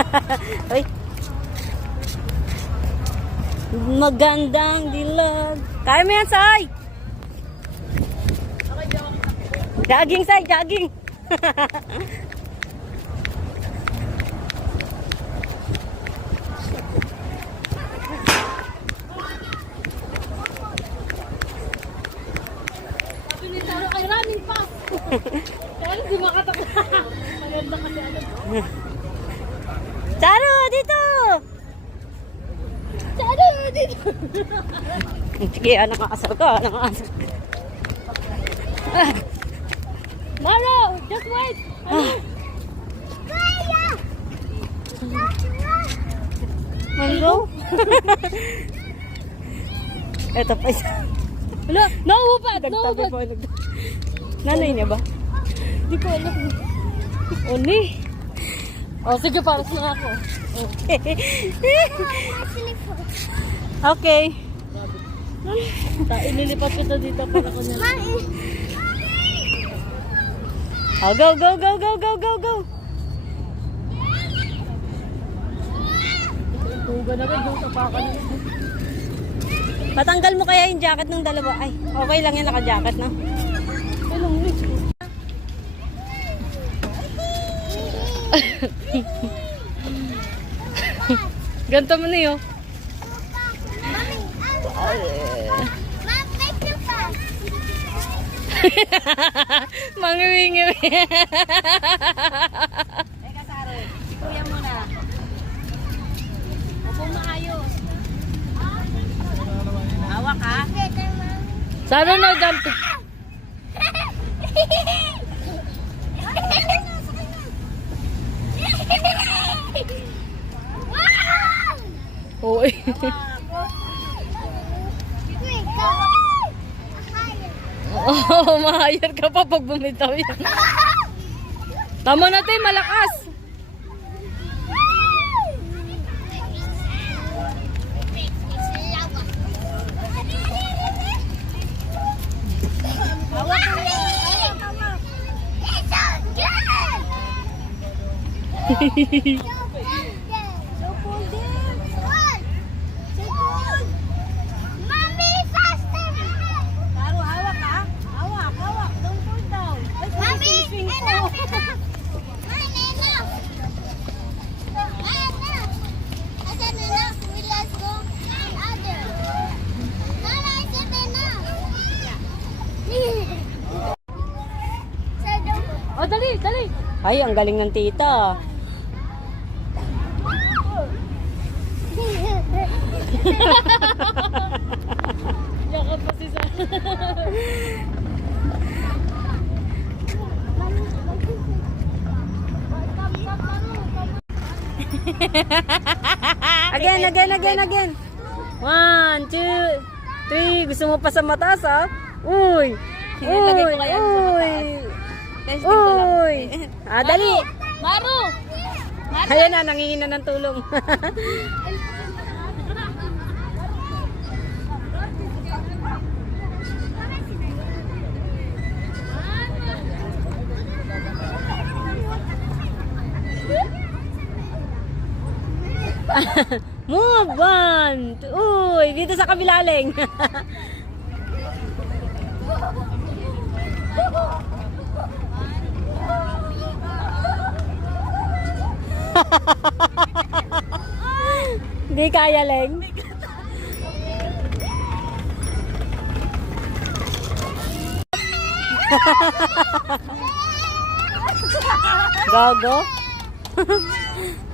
Uy. Magandang dilag. Kaya mo yan, Sai. Jogging, Sai, jogging. Kaya hindi makatakot. Maganda kasi ano. Charo, dito! Taro, dito. Sige, anak asar ka, anak asar. Maro, just wait. Ano? Mango? Ito pa isa. Wala, po. nagtabi. Nanay niya ba? Hindi ko alam. Uni. Oh, sige, paras na ako. okay. Ta, inilipat kita dito para ko nila. Oh, go, go, go, go, go, go, go. Tuga na rin, yung tapakan nila. Patanggal mo kaya yung jacket ng dalawa. Ay, okay lang yan, naka-jacket na. Ganto mo na yun. Mangiwi-ngiwi. Teka, Saro. Kuya mo na. Opo maayos. Hawak ha. Na jump. Uy. Oh, mahayar ka pa pag bumitaw yan. Tama na tayo, malakas. Saro, Oh, dali, dali. Ay, ang galing ng tita. Yakap pa si. Again, again, again, again. One, two, three. Gusto mo pa sa mataas, ha? Uy! Uy! Ilagay ko sa Uy! Ah, dali! Maru! Ayan na, nangingin na ng tulong. Move two, Uy! Dito sa kabilaling. Hindi kaya, Leng. Gago.